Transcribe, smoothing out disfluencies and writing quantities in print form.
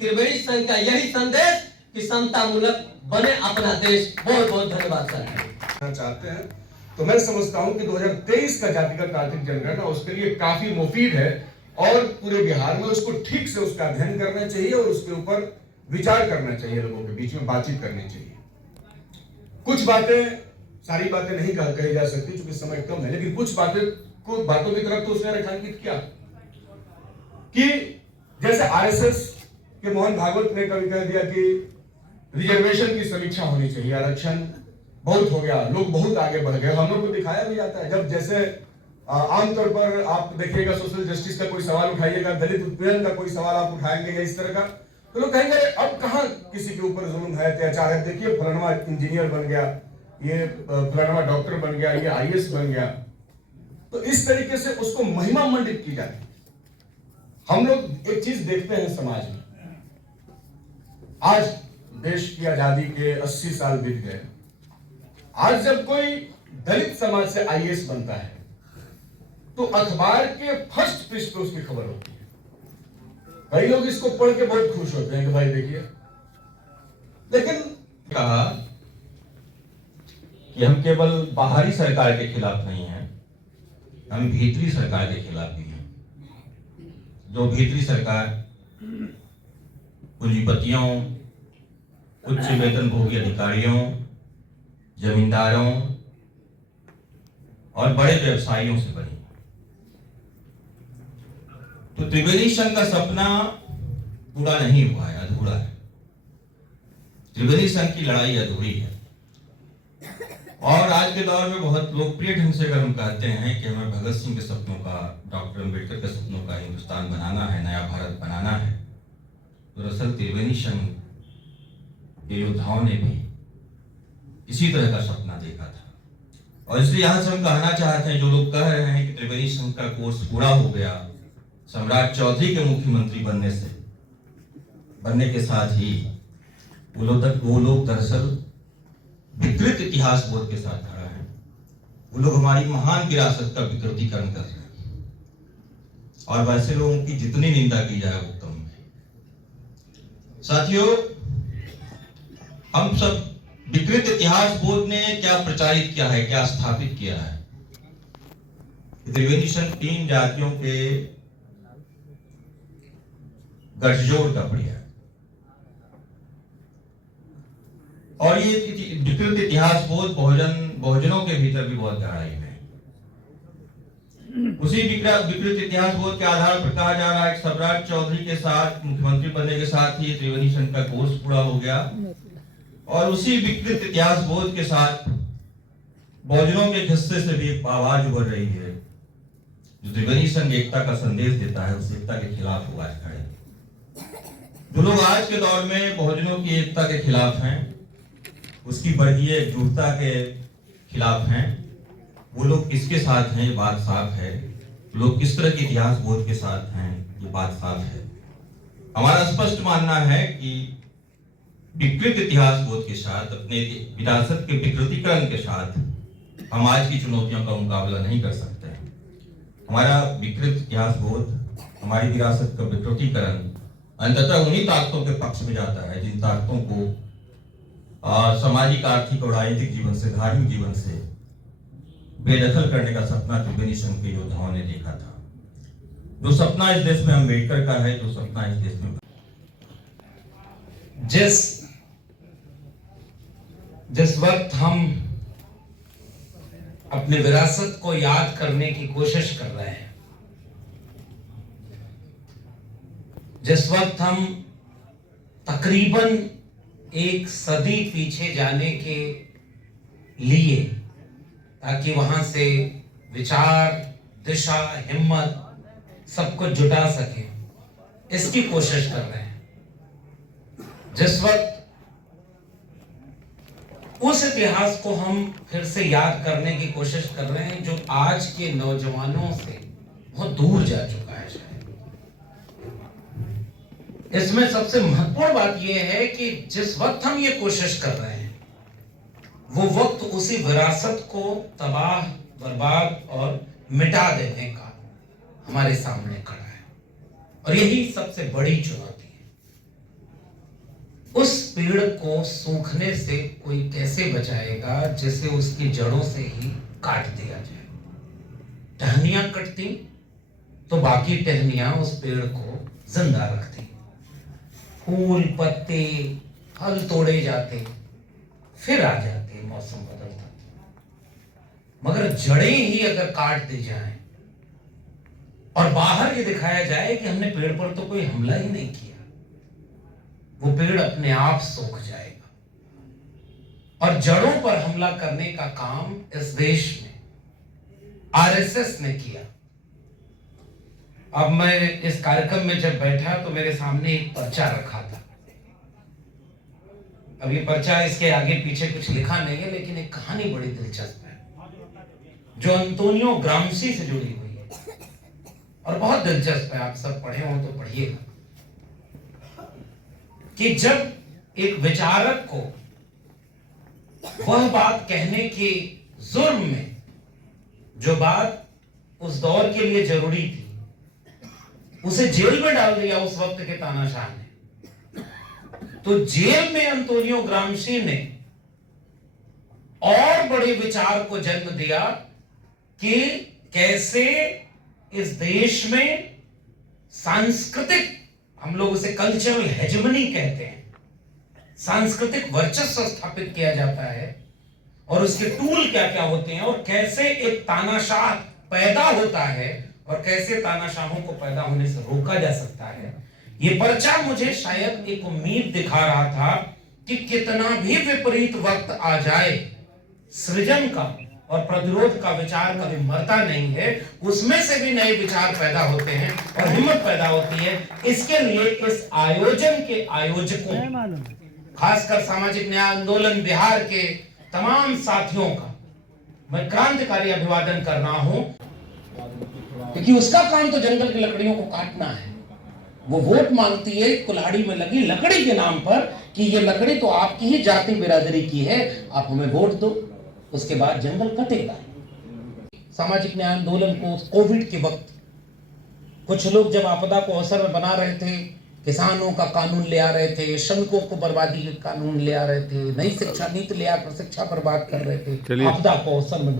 त्रिवेणी संघ का यही संदेश कि समता मूलक बने अपना देश। बहुत बहुत धन्यवाद सर। चाहते हैं तो मैं समझता हूं कि 2023 का जातिगत आर्थिक जनगणना उसके लिए काफी मुफीद है और पूरे बिहार में उसको ठीक से उसका अध्ययन करना चाहिए और उसके ऊपर विचार करना चाहिए, लोगों के बीच में बातचीत करनी चाहिए। कुछ बातें, सारी बातें नहीं कही जा सकती क्योंकि समय कम है, लेकिन कुछ बातों की तरफ तो उसने रेखांकित किया कि जैसे आरएसएस के मोहन भागवत ने कभी कह दिया कि रिजर्वेशन की समीक्षा होनी चाहिए, आरक्षण बहुत हो गया, लोग बहुत आगे बढ़ गए। हम लोग को दिखाया भी जाता है, जब जैसे आमतौर पर आप देखिएगा सोशल जस्टिस का कोई सवाल उठाइएगा, दलित उत्पीड़न का कोई सवाल आप उठाएंगे या इस तरह का, तो लोग कहेंगे अब कहां किसी के ऊपर जुल्म है, अत्याचार है। देखिए फलाना इंजीनियर बन गया, ये फलाना डॉक्टर बन गया, ये आईएएस बन गया। तो इस तरीके से उसको महिमा मंडित की जाती है। हम लोग एक चीज देखते हैं समाज में, आज देश की आजादी के 80 साल बीत गए, आज जब कोई दलित समाज से आईएएस बनता है तो अखबार के फर्स्ट पेज पे उसकी खबर होती है। कई लोग इसको पढ़ के बहुत खुश होते हैं कि भाई देखिए, लेकिन कहा कि हम केवल बाहरी सरकार के खिलाफ नहीं हैं, हम भीतरी सरकार के खिलाफ भी हैं। जो भीतरी सरकार पूंजीपतियों, उच्च वेतनभोगी अधिकारियों, जमींदारों और बड़े व्यवसायियों से बनी। तो त्रिवेणी संघ का सपना पूरा नहीं हुआ है, अधूरा है। त्रिवेणी संघ की लड़ाई अधूरी है। और आज के दौर में बहुत लोकप्रिय ढंग से अगर हम कहते हैं कि हमें भगत सिंह के सपनों का, डॉक्टर अम्बेडकर के सपनों का हिंदुस्तान बनाना है, नया भारत बनाना है, तो दरअसल त्रिवेणी संघ के योद्धाओं ने भी इसी तरह का सपना देखा था। और इसलिए यहां से हम कहना चाहते हैं, जो लोग कह रहे हैं कि त्रिवेणी संघ का कोर्स पूरा हो गया सम्राट चौधरी के मुख्यमंत्री बनने के साथ ही, वो लोग दरअसल विकृत इतिहास बोध के साथ खड़ा है। वो लोग हमारी महान विरासत का विकृतीकरण कर रहे हैं और वैसे लोगों की जितनी निंदा की जाए उत्तम है। साथियों, हम सब विकृत इतिहास बोध ने क्या प्रचारित किया है, क्या स्थापित किया है? त्रिवेणी संघ 3 जातियों के गठजोड़ का बढ़िया, और ये विकृत इतिहास बोध बहुजनों के भीतर भी बहुत गहराई में। उसी विकृत इतिहास बोध के आधार पर कहा जा रहा है कि सम्राट चौधरी के साथ मुख्यमंत्री बनने के साथ ही त्रिवेणी संघ का कोर्स पूरा हो गया। और उसी विकृत इतिहास बोध के साथ बहुजनों के हिस्से से भी एक आवाज उभर रही है, जो त्रिवेणी संघ एकता का संदेश देता है, उस एकता के खिलाफ आवाज खड़े। जो लोग आज के दौर में बहुजनों की एकता के खिलाफ हैं, उसकी बढ़ी एकजुटता के खिलाफ हैं, वो लोग किसके साथ हैं ये बात साफ है। लोग किस तरह के इतिहास बोध के साथ हैं ये बात साफ है। हमारा स्पष्ट मानना है कि विकृत इतिहास बोध के साथ, अपने विरासत के विकृतीकरण के साथ हम आज की चुनौतियों का मुकाबला नहीं कर सकते। हमारा विकृत इतिहास बोध, हमारी विरासत का विकृतीकरण अंततः उन्हीं ताकतों के पक्ष में जाता है जिन ताकतों को सामाजिक, आर्थिक और राजनीतिक जीवन से, धार्मिक जीवन से बेदखल करने का सपना त्रिवेणी संघ के योद्धाओं ने देखा था। जो सपना इस देश में अम्बेडकर का है, जो सपना इस देश में जिस वक्त हम अपनी विरासत को याद करने की कोशिश कर रहे हैं, जिस वक्त हम तकरीबन 1 सदी पीछे जाने के लिए, ताकि वहां से विचार, दिशा, हिम्मत सब कुछ जुटा सके, इसकी कोशिश कर रहे हैं, जिस वक्त उस इतिहास को हम फिर से याद करने की कोशिश कर रहे हैं जो आज के नौजवानों से बहुत दूर जा चुका है। शायद इसमें सबसे महत्वपूर्ण बात यह है कि जिस वक्त हम ये कोशिश कर रहे हैं, वो वक्त उसी विरासत को तबाह, बर्बाद और मिटा देने का हमारे सामने खड़ा है। और यही सबसे बड़ी चुनौती है। उस पेड़ को सूखने से कोई कैसे बचाएगा जैसे उसकी जड़ों से ही काट दिया जाए। टहनियां कटती तो बाकी टहनियां उस पेड़ को जिंदा रखती, फूल पत्ते फल तोड़े जाते, फिर आ जाते, मौसम बदलता। मगर जड़ें ही अगर काट दी जाएं और बाहर ये दिखाया जाए कि हमने पेड़ पर तो कोई हमला ही नहीं किया, वो पेड़ अपने आप सूख जाएगा। और जड़ों पर हमला करने का काम इस देश में आरएसएस ने किया। अब मैं इस कार्यक्रम में जब बैठा तो मेरे सामने एक पर्चा रखा था। अब ये पर्चा, इसके आगे पीछे कुछ लिखा नहीं है, लेकिन एक कहानी बड़ी दिलचस्प है जो अंतोनियो ग्राम्सी से जुड़ी हुई है और बहुत दिलचस्प है। आप सब पढ़े हो तो पढ़िएगा कि जब एक विचारक को वह बात कहने के जुर्म में, जो बात उस दौर के लिए जरूरी थी, उसे जेल में डाल दिया उस वक्त के तानाशाह ने, तो जेल में अंतोनियो ग्राम्सी ने और बड़े विचार को जन्म दिया कि कैसे इस देश में सांस्कृतिक, हम लोग उसे कल्चरल हेजेमनी कहते हैं, सांस्कृतिक वर्चस्व स्थापित किया जाता है और उसके टूल क्या क्या होते हैं और कैसे एक तानाशाह पैदा होता है और कैसे तानाशाहों को पैदा होने से रोका जा सकता है। ये पर्चा मुझे शायद एक उम्मीद दिखा रहा था कि कितना भी विपरीत वक्त आ जाए, सृजन का और प्रतिरोध का विचार कभी मरता नहीं है, उसमें से भी नए विचार पैदा होते हैं और हिम्मत पैदा होती है। इसके लिए इस आयोजन के आयोजकों, खासकर सामाजिक न्याय आंदोलन बिहार के तमाम साथियों का मैं क्रांतिकारी अभिवादन कर रहा हूं, क्योंकि उसका काम तो जंगल की लकड़ियों को काटना है। वो वोट मांगती है कुल्हाड़ी में लगी लकड़ी के नाम पर कि ये लकड़ी तो आपकी ही जाति बिरादरी की है, आप हमें वोट दो, उसके बाद जंगल कटेगा। सामाजिक न्याय आंदोलन को कोविड के वक्त कुछ लोग जब आपदा को अवसर में बना रहे थे, किसानों का कानून ले आ रहे थे, श्रमिकों को बर्बादी के कानून ले आ रहे थे, नई शिक्षा नीति ले आकर शिक्षा बर्बाद कर रहे थे, आपदा को अवसर में